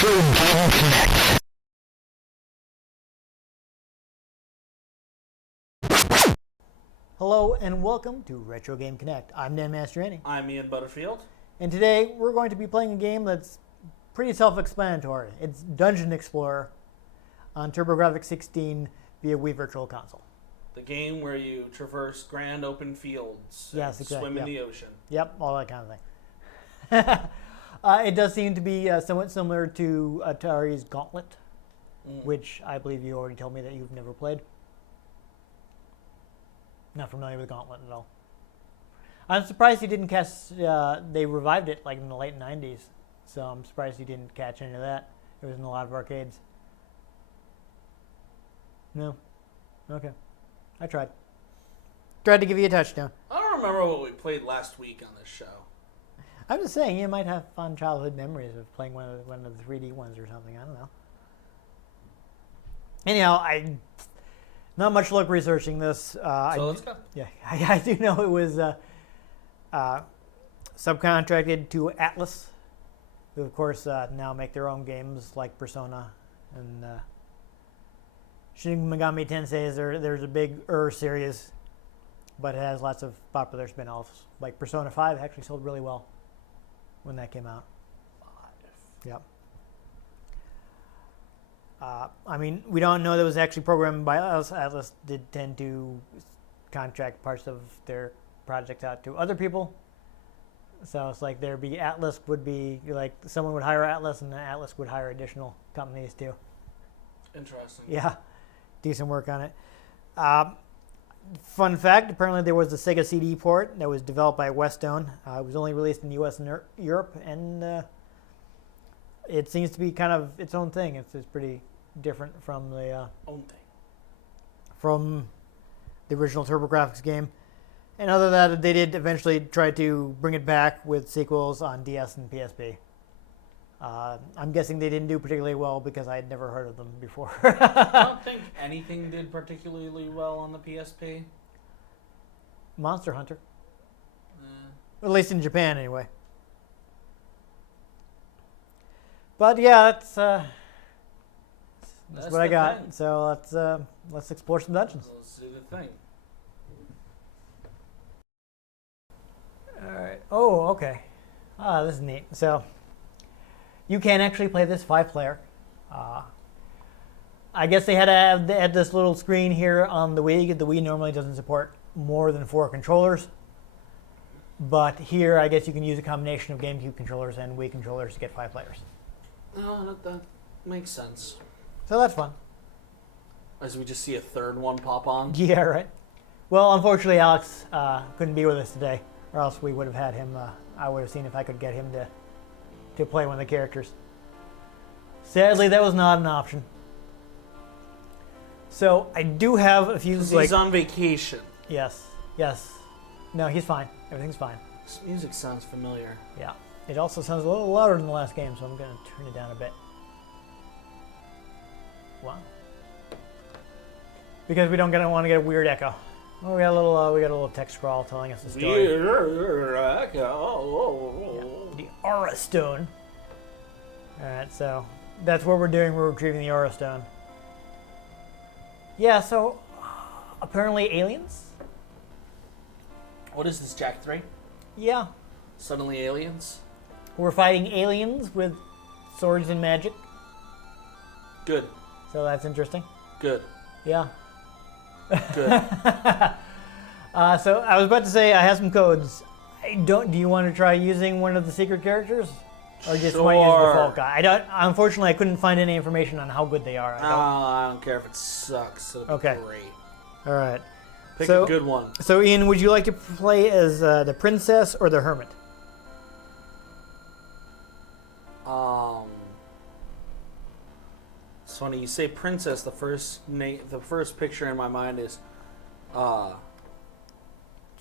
Game Connect. Hello and welcome to Retro Game Connect. I'm Dan Mastriani. I'm Ian Butterfield. And today we're going to be playing a game that's pretty self-explanatory. It's Dungeon Explorer on TurboGrafx 16 via Wii Virtual Console. The game where you traverse grand open fields Yes, and exactly. swim in the ocean. Yep, all that kind of thing. It does seem to be somewhat similar to Atari's Gauntlet, which I believe you already told me that you've never played. Not familiar with Gauntlet at all. I'm surprised you didn't catch, they revived it like in the late 90s, so I'm surprised you didn't catch any of that. It was in a lot of arcades. No? Okay. I tried. Tried to give you a touchdown. I don't remember what we played last week on this show. I'm just saying, you might have fond childhood memories of playing one of the 3D ones or something. I don't know. Anyhow, not much luck researching this. Let's go. Yeah, I do know it was subcontracted to Atlas, who of course now make their own games like Persona and Shin Megami Tensei. There's a big series, but it has lots of popular spin-offs. Like Persona 5 actually sold really well when that came out. Yep. I mean, we don't know that it was actually programmed by us. Atlas did tend to contract parts of their projects out to other people. So it's like there'd be Atlas would be like someone would hire Atlas, and then Atlas would hire additional companies too. Interesting. Yeah, decent work on it. Fun fact: apparently there was a Sega CD port that was developed by Westone. It was only released in the U.S. and Europe, and it seems to be kind of its own thing. It's pretty different from the Own thing. from the original TurboGrafx game. And other than that, they did eventually try to bring it back with sequels on DS and PSP. I'm guessing they didn't do particularly well because I had never heard of them before. I don't think anything did particularly well on the PSP. Monster Hunter. At least in Japan, anyway. But yeah, that's what I got. Thing. So let's explore some dungeons. Let's do the thing. All right. Oh, okay. This is neat. So you can actually play this 5-player. I guess they had this little screen here on the Wii. The Wii normally doesn't support more than 4 controllers. But here, I guess you can use a combination of GameCube controllers and Wii controllers to get 5 players. No, that makes sense. So that's fun. As we just see a third one pop on. Yeah, right. Well, unfortunately, Alex couldn't be with us today, or else we would have had him. I would have seen if I could get him to play one of the characters. Sadly, that was not an option. So I do have a few. He's on vacation. Yes. No, he's fine. Everything's fine. This music sounds familiar. Yeah. It also sounds a little louder than the last game, so I'm going to turn it down a bit. Wow. Because we don't want to get a weird echo. Oh, we got a little text scroll telling us the story. Yeah, the Aura Stone. All right, so that's what we're doing. We're retrieving the Aura Stone. Yeah, so apparently aliens. What is this, Jack 3? Yeah, Suddenly aliens? we're fighting aliens with swords and magic. Good. So that's interesting. Good. Yeah. Good. So I was about to say I have some codes. Do you want to try using one of the secret characters, or just want to use the default guy? Unfortunately, I couldn't find any information on how good they are. I don't care if it sucks. It'll be great. All right. Pick a good one. So Ian, would you like to play as the princess or the hermit? It's funny you say princess. The first picture in my mind is,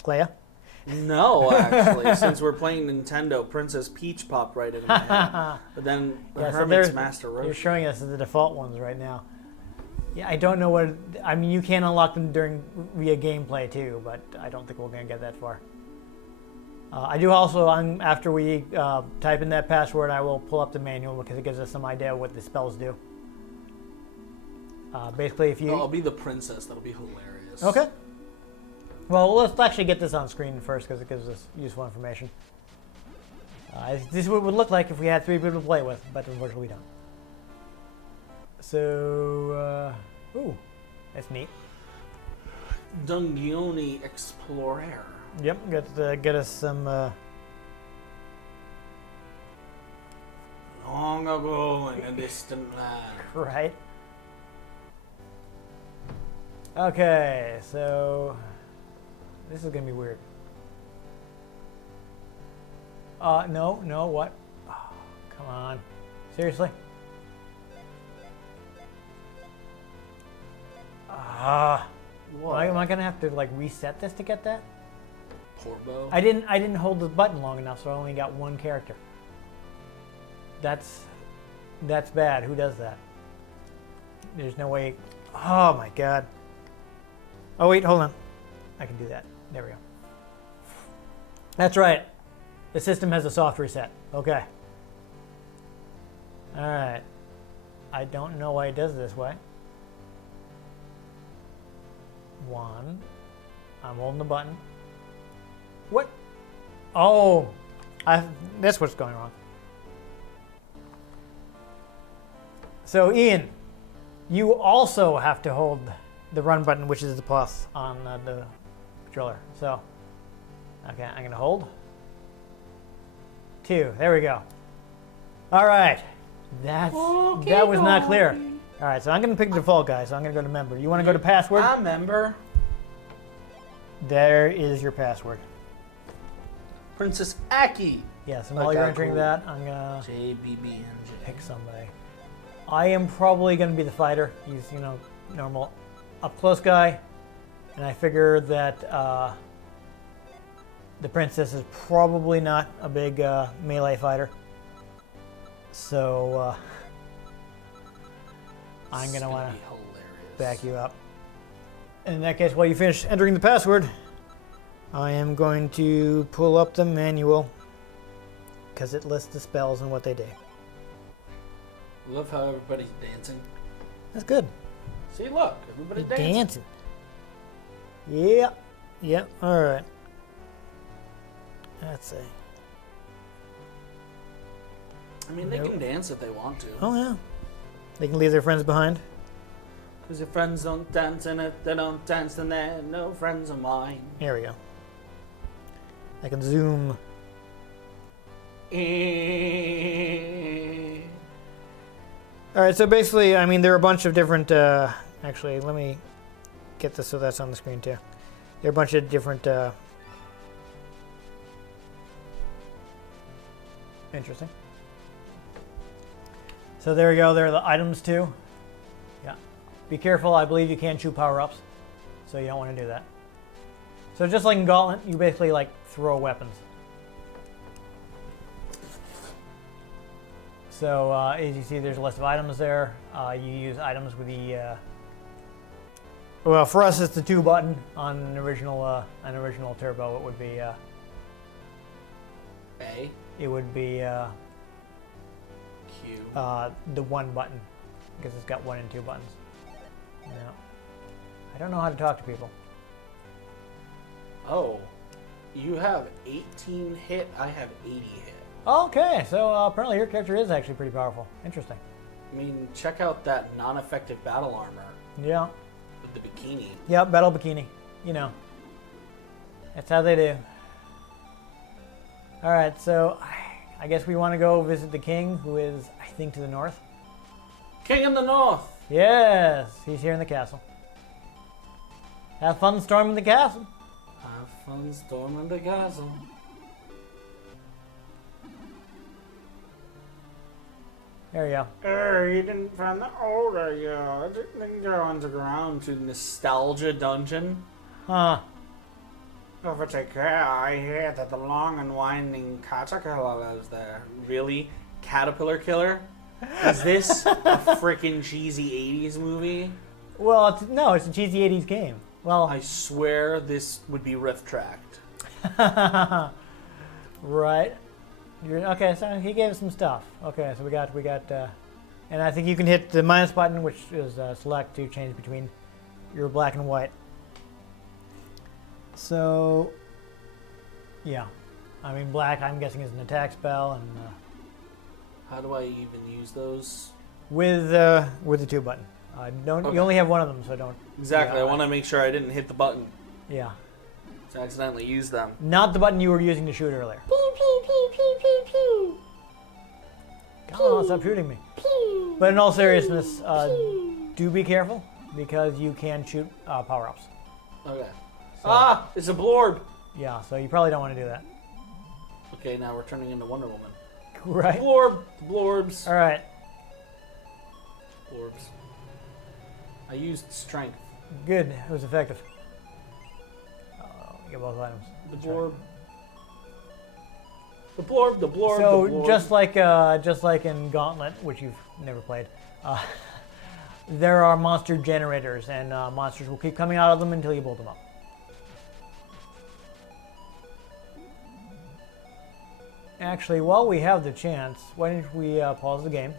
Clea? No, actually, since we're playing Nintendo, Princess Peach popped right into my head. But then the hermit's Master Roshi. You're showing us the default ones right now. Yeah, I don't know what. I mean, you can unlock them via gameplay too, but I don't think we're gonna get that far. I do also, after we type in that password, I will pull up the manual because it gives us some idea what the spells do. Basically, if you... I'll be the princess. That'll be hilarious. Okay. Well, let's actually get this on screen first because it gives us useful information. This is what it would look like if we had 3 people to play with, but unfortunately we don't. So, ooh, that's neat. Dungioni Explorer. Yep, get us some... Long ago in a distant land. Right. Okay, so... This is going to be weird. No, what? Oh, come on. Seriously? Am I gonna have to like reset this to get that? Porbo. I didn't hold the button long enough, so I only got 1 character. That's bad. Who does that? There's no way. Oh my god. Oh wait, hold on. I can do that. There we go. That's right. The system has a soft reset. Okay. All right. I don't know why it does it this way. 1. I'm holding the button. What? Oh, that's what's going wrong. So Ian, you also have to hold the run button, which is the plus on the controller. So, okay, I'm gonna hold. 2. There we go. All right. That was not clear. All right, so I'm going to pick the default guy, so I'm going to go to member. You want to go to password? I'm member. There is your password. Princess Aki. Yes, and while you're entering that, I'm going to JBBNJ. pick somebody. I am probably going to be the fighter. He's, normal up-close guy. And I figure that the princess is probably not a big melee fighter. So I'm going to want to back you up. In that case, while you finish entering the password, I am going to pull up the manual because it lists the spells and what they do. I love how everybody's dancing. That's good. See, look, everybody's They're dancing. Yeah. Yeah. All right. Let's see. I mean, they can dance if they want to. Oh, yeah. They can leave their friends behind. Because if friends don't dance, and if they don't dance, then they're no friends of mine. Here we go. I can zoom. All right, so basically, I mean, there are a bunch of different... actually, let me get this so that's on the screen, too. There are a bunch of different... Interesting. So there we go. There are the items too. Yeah. Be careful. I believe you can chew power-ups, so you don't want to do that. So just like in Gauntlet, you basically like throw weapons. So as you see, there's a list of items there. You use items with the. Well, for us, it's the 2 button on an original Turbo. It would be. A. It would be. Q. The 1 button, because it's got 1 and 2 buttons. Yeah. I don't know how to talk to people. Oh, you have 18 hit. I have 80 hit. Okay, so apparently your character is actually pretty powerful. Interesting. I mean, check out that non-effective battle armor Yeah. with the bikini. Yep, battle bikini. That's how they do. All right, so I guess we want to go visit the king, who is, I think, to the north. King in the North. Yes, he's here in the castle. Have fun storming the castle. Have fun storming the castle. There you go. You didn't find the order, yeah. I didn't go underground to Nostalgia Dungeon. Huh. Over take care, I hear that the long and winding caterpillar lives there. Really? Caterpillar Killer? Is this a freaking cheesy 80s movie? Well, it's a cheesy 80s game. Well, I swear this would be riff tracked. Right. Okay, so he gave us some stuff. Okay, so we got, and I think you can hit the minus button, which is select to change between your black and white. So, yeah. I mean, black, I'm guessing, is an attack spell, and How do I even use those? with the 2 button. Don't Okay. You only have one of them, so don't. Exactly. Yeah, I want to make sure I didn't hit the button Yeah. to accidentally use them. Not the button you were using to shoot earlier. Come on, stop shooting me. But in all seriousness, do be careful because you can shoot power-ups. Okay. So, It's a blorb. yeah, so you probably don't want to do that. Okay, now we're turning into Wonder Woman. Right. Blorb. Blorbs. All right. Blorbs. I used strength. Good. It was effective. Get both items. The That's blorb. right. The blorb. The blorb. So the blorb. just like in Gauntlet, which you've never played, there are monster generators, and monsters will keep coming out of them until you blow them up. Actually, while we have the chance, why don't we pause the game?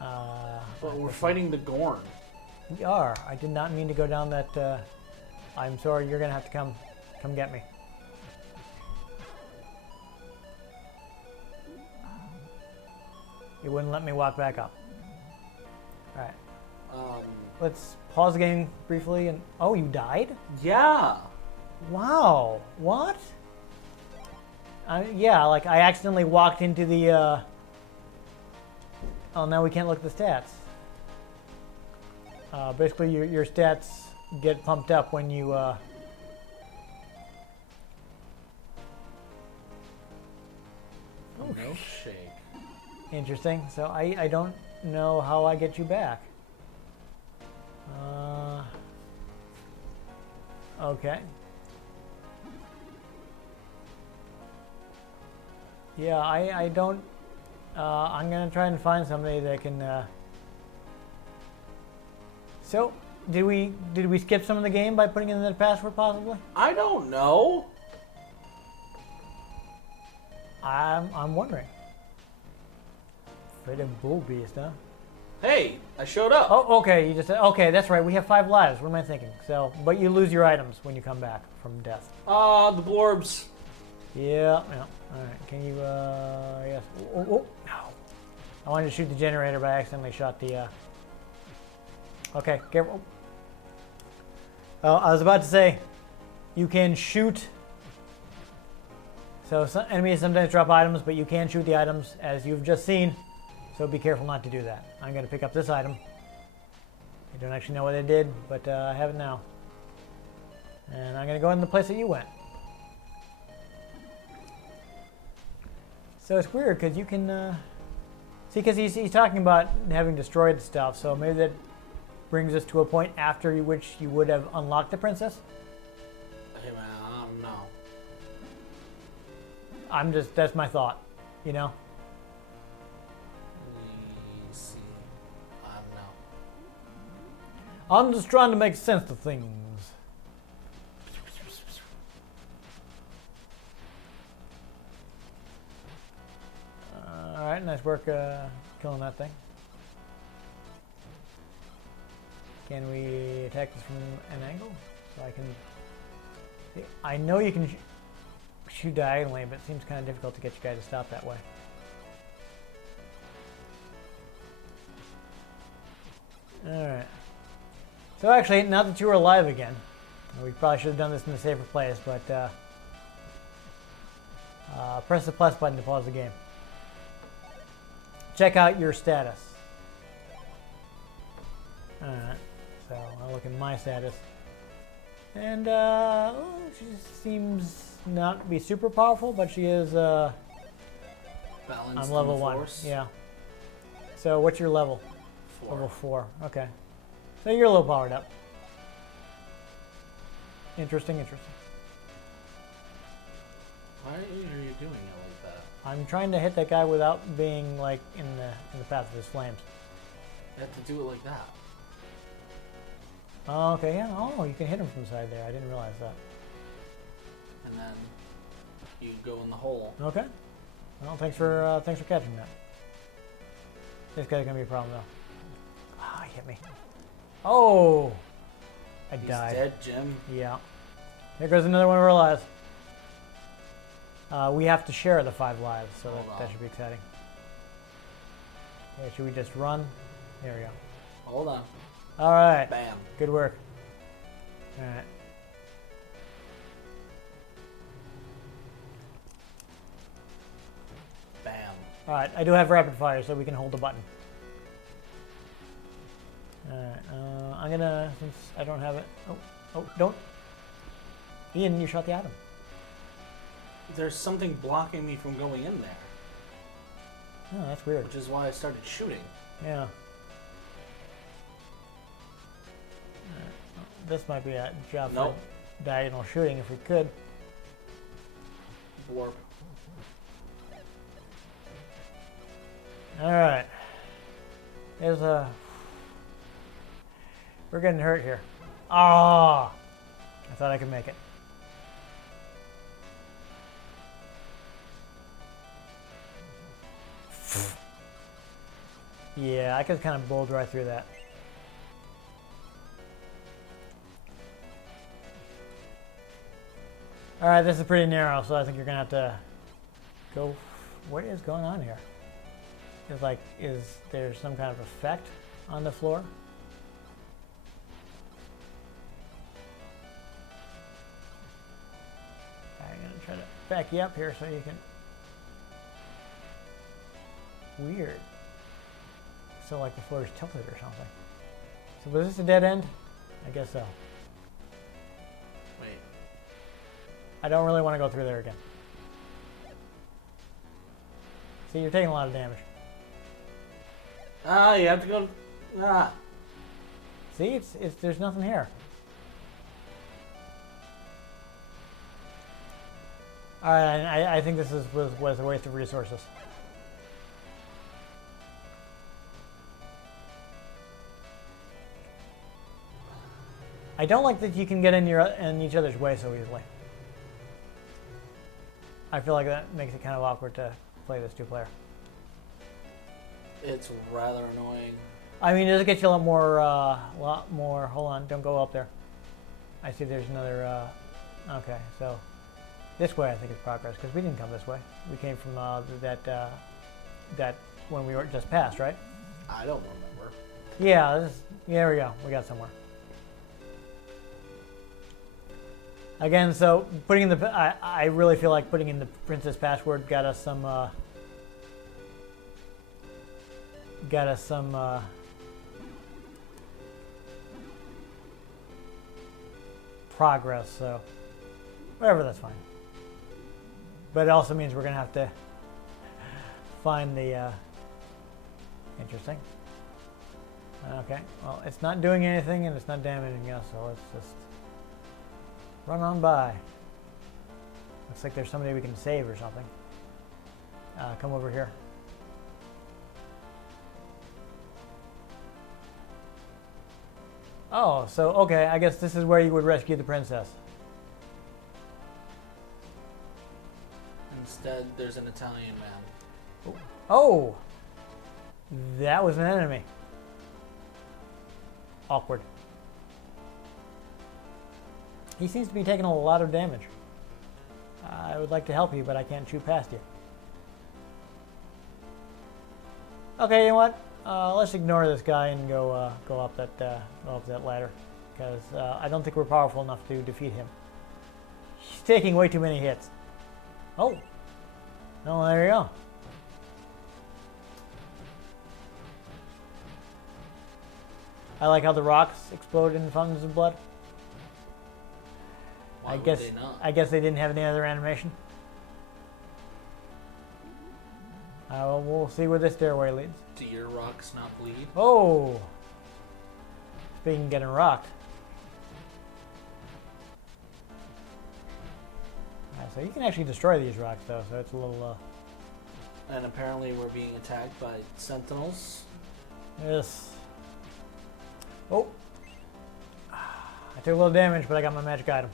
But we're fighting the Gorn. We are. I did not mean to go down that. I'm sorry. You're gonna have to come get me. It wouldn't let me walk back up. All right. Let's pause the game briefly. And oh, you died? Yeah. Wow. What? Yeah, like I accidentally walked into the. Oh, now we can't look at the stats. Basically, your stats get pumped up when you. Oh, milkshake. Interesting. So I don't know how I get you back. Okay. Yeah, I don't. I'm gonna try and find somebody that can. So, did we skip some of the game by putting in the password possibly? I don't know. I'm wondering. Afraid of bull beast, huh? Hey, I showed up. Oh, okay. You just said okay. That's right. We have 5 lives. What am I thinking? So, but you lose your items when you come back from death. The blorbs. Yeah. All right. Can you? Yes. Oh, no. I wanted to shoot the generator, but I accidentally shot the. Okay. Careful. Oh, I was about to say, you can shoot. So some enemies sometimes drop items, but you can shoot the items as you've just seen. So be careful not to do that. I'm going to pick up this item. I don't actually know what I did, but I have it now. And I'm going to go in the place that you went. So it's weird because you can see, because he's talking about having destroyed stuff. So maybe that brings us to a point after which you would have unlocked the princess. Hey man, no. That's my thought, you know. Let me see. No. I'm just trying to make sense of things. All right, nice work killing that thing. Can we attack this from an angle? So I can. I know you can shoot diagonally, but it seems kind of difficult to get your guy to stop that way. All right. So actually, now that you are alive again, we probably should have done this in a safer place, but press the plus button to pause the game. Check out your status. Alright, so I'll look at my status. And she seems not to be super powerful, but she is Balanced I'm level 1. Force. Yeah. So what's your level? 4. Level 4. Okay. So you're a little powered up. Interesting. Why are you doing it like that? I'm trying to hit that guy without being like in the path of his flames. You have to do it like that. Oh, okay, yeah. Oh, you can hit him from the side there. I didn't realize that. And then you go in the hole. Okay. Well, thanks for catching that. This guy's gonna be a problem though. Ah, he hit me. Oh, I He's died. dead, Jim. Yeah. Here goes another one of our lives. We have to share the 5 lives, so that should be exciting. Yeah, should we just run? There we go. Hold on. All right. Bam. Good work. All right. Bam. All right. I do have rapid fire, so we can hold the button. All right. I'm gonna, since I don't have it. Oh, don't. Ian, you shot the atom. There's something blocking me from going in there, Oh, that's weird. which is why I started shooting. Yeah. This might be a job Nope. for diagonal shooting if we could. Warp. All right. There's a. We're getting hurt here. Ah! I thought I could make it. Yeah, I could kind of bulled right through that. All right, this is pretty narrow, so I think you're gonna have to go. What is going on here? Is there some kind of effect on the floor? I'm gonna try to back you up here so you can. Weird. So like the floor is tilted or something. So was this a dead end? I guess so. Wait. I don't really want to go through there again. See, you're taking a lot of damage. Ah, you have to go. Ah. See, it's there's nothing here. All right, I think this was a waste of resources. I don't like that you can get in each other's way so easily. I feel like that makes it kind of awkward to play this 2-player. It's rather annoying. I mean, does it get you a lot more? Hold on, don't go up there. I see there's another. Okay, so this way I think is progress because we didn't come this way. We came from that when we were just past, right? I don't remember. Yeah, there we go. We got somewhere. Again, so putting in the I really feel like putting in the princess password got us some progress. So whatever, that's fine. But it also means we're gonna have to find the interesting. Okay, well, it's not doing anything and it's not damaging us, so let's just run on by. Looks like there's somebody we can save or something. Come over here. Oh, so okay, I guess this is where you would rescue the princess. Instead, there's an Italian man. Oh! That was an enemy. Awkward. He seems to be taking a lot of damage. I would like to help you, but I can't shoot past you. Okay, you know what? Let's ignore this guy and go up that ladder, because I don't think we're powerful enough to defeat him. He's taking way too many hits. Oh, well, there you go. I like how the rocks explode in fountains of blood. Why would guess they not? I guess they didn't have any other animation. Well, we'll see where this stairway leads. Do your rocks not bleed? Oh! Speaking of getting rocked. So you can actually destroy these rocks, though, so it's a little... And apparently we're being attacked by sentinels. Yes. Oh! I took a little damage, but I got my magic item.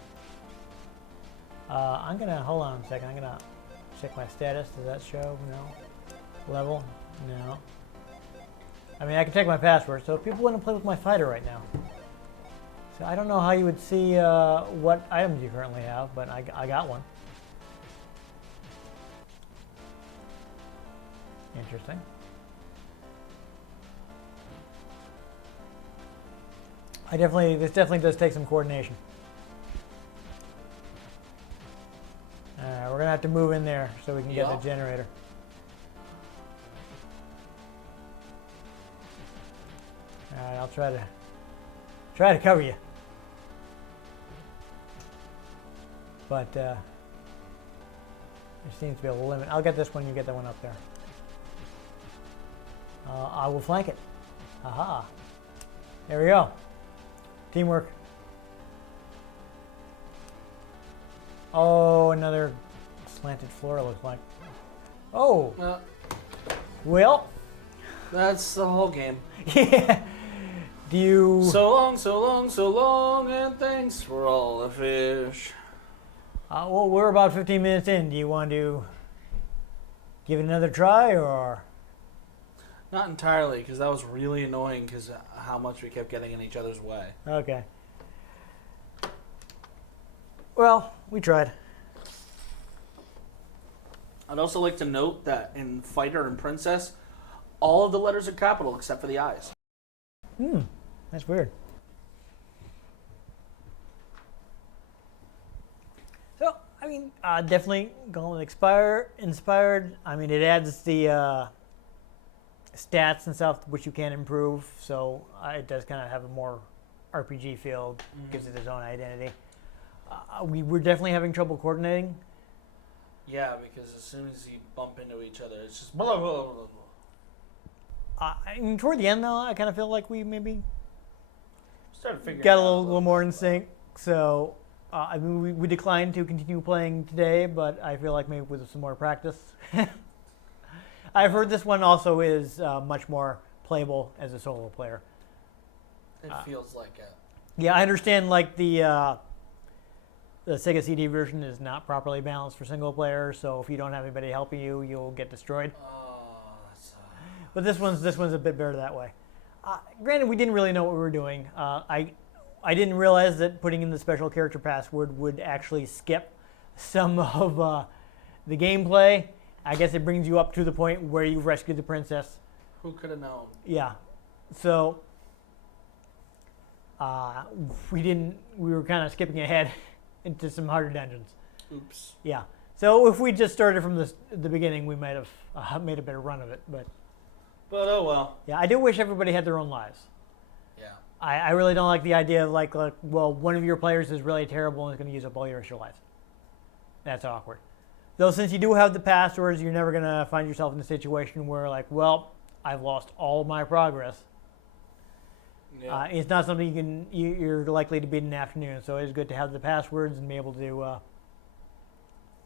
I'm gonna hold on a second. I'm gonna check my status. Does that show? No. Level? No. I mean, I can check my password. So if people want to play with my fighter right now, so I don't know how you would see what items you currently have, but I got one. Interesting. This definitely does take some coordination. We're gonna have to move in there so we can get the generator. All right, I'll try to cover you, but there seems to be a limit. I'll get this one. You get that one up there. I will flank it. Aha! There we go. Teamwork. Oh, another slanted floor looks like. Oh. Well. That's the whole game. Yeah. Do you... So long, so long, so long, and thanks for all the fish. Well, we're about 15 minutes in. Do you want to give it another try, or...? Not entirely, because that was really annoying because how much we kept getting in each other's way. Okay. Well, we tried. I'd also like to note that in Fighter and Princess, all of the letters are capital except for the I's. That's weird. So, I mean, definitely going inspired. I mean, it adds the stats and stuff which you can improve, so it does kind of have a more RPG feel, gives it its own identity. We were definitely having trouble coordinating. Yeah, because as soon as you bump into each other, it's just blah, blah, blah, blah, blah. I mean, toward the end, though, I kind of feel like we maybe Started figuring got it a out little more in sync. So, I mean, we declined to continue playing today, but I feel like maybe with some more practice. I've heard this one also is much more playable as a solo player. It feels like it. Yeah, I understand. Like the Sega CD version is not properly balanced for single player, so if you don't have anybody helping you, you'll get destroyed. Oh, that's... But this one's a bit better that way. Granted, we didn't really know what we were doing. I didn't realize that putting in the special character password would actually skip some of the gameplay. I guess it brings you up to the point where you've rescued the princess. Who could have known? Yeah. So we were kind of skipping ahead into some harder dungeons. Oops. Yeah. So if we just started from the beginning, we might have made a better run of it. But oh well. yeah, I do wish everybody had their own lives. Yeah. I really don't like the idea of like, well, one of your players is really terrible and is going to use up all your extra lives. That's awkward. Though since you do have the passwords, you're never going to find yourself in a situation where like, well, I've lost all my progress. Yeah. It's not something you're likely to beat in an afternoon, so it is good to have the passwords and be able to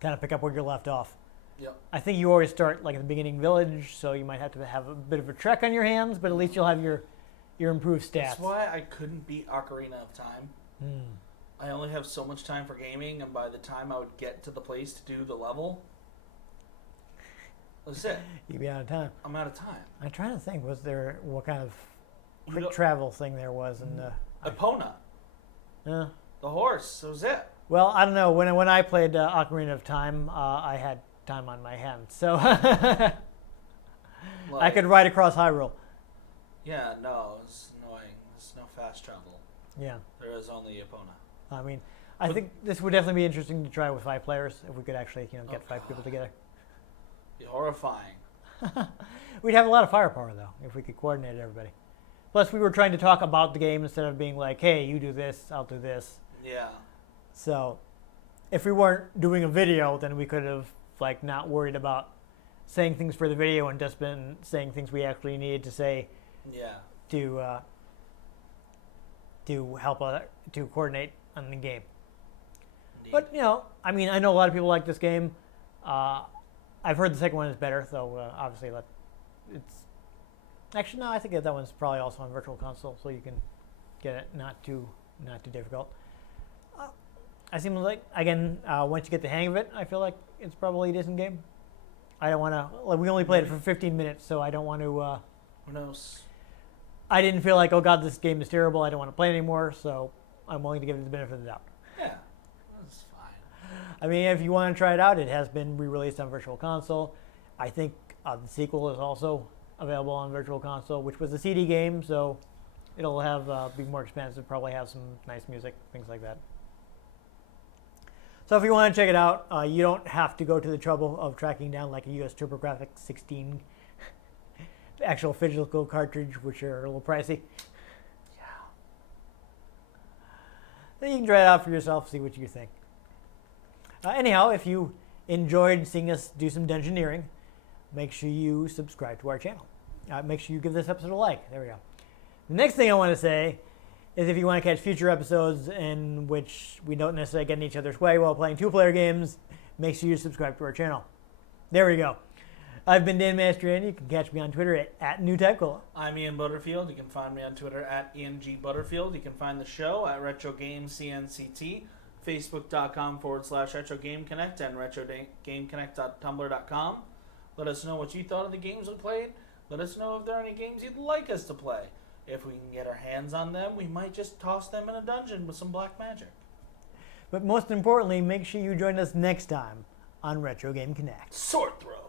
kind of pick up where you're left off. Yep. I think you always start like at the beginning village, so you might have to have a bit of a trek on your hands, but at least you'll have your improved stats. That's why I couldn't beat Ocarina of Time. I only have so much time for gaming, and by the time I would get to the place to do the level, that's it. You'd be out of time. I'm out of time. I'm trying to think, was there what kind of quick travel thing there was in Epona. The horse. That was it. Well, I don't know. When I played Ocarina of Time, I had time on my hands, so I could ride across Hyrule. Yeah, no, it's annoying. There's no fast travel. Yeah. There is only Epona. I mean, I think this would definitely be interesting to try with 5 players if we could actually, get 5 people together. Be horrifying. We'd have a lot of firepower though if we could coordinate everybody. Plus, we were trying to talk about the game instead of being like, "Hey, you do this, I'll do this." Yeah. So, if we weren't doing a video, then we could have like not worried about saying things for the video and just been saying things we actually needed to say. Yeah. To help to coordinate on the game. Indeed. But I mean, I know a lot of people like this game. I've heard the second one is better, so obviously it's actually no. I think that one's probably also on Virtual Console, so you can get it not too difficult. I seem like, again, once you get the hang of it, I feel like it's probably a decent game. I don't want to, like, we only played it for 15 minutes, so I don't want to, Who knows? I didn't feel like, oh god, this game is terrible, I don't want to play it anymore, so I'm willing to give it the benefit of the doubt. Yeah, that's fine. I mean, if you want to try it out, it has been re-released on Virtual Console. I think the sequel is also available on Virtual Console, which was a CD game, so it'll have be more expansive, probably have some nice music, things like that. So if you want to check it out, you don't have to go to the trouble of tracking down like a US TurboGrafx 16 actual physical cartridge, which are a little pricey. Yeah. Then you can try it out for yourself, see what you think. Anyhow, if you enjoyed seeing us do some dungeoneering, make sure you subscribe to our channel. Make sure you give this episode a like. There we go. The next thing I want to say is if you want to catch future episodes in which we don't necessarily get in each other's way while playing two-player games, make sure you subscribe to our channel. There we go. I've been Dan Mastriani. You can catch me on Twitter at NewTypeCola. I'm Ian Butterfield. You can find me on Twitter at IanGButterfield. You can find the show at RetroGameCNCT, Facebook.com/RetroGameConnect, and RetroGameConnect.tumblr.com. Let us know what you thought of the games we played. Let us know if there are any games you'd like us to play. If we can get our hands on them, we might just toss them in a dungeon with some black magic. But most importantly, make sure you join us next time on Retro Game Connect. Sword throw!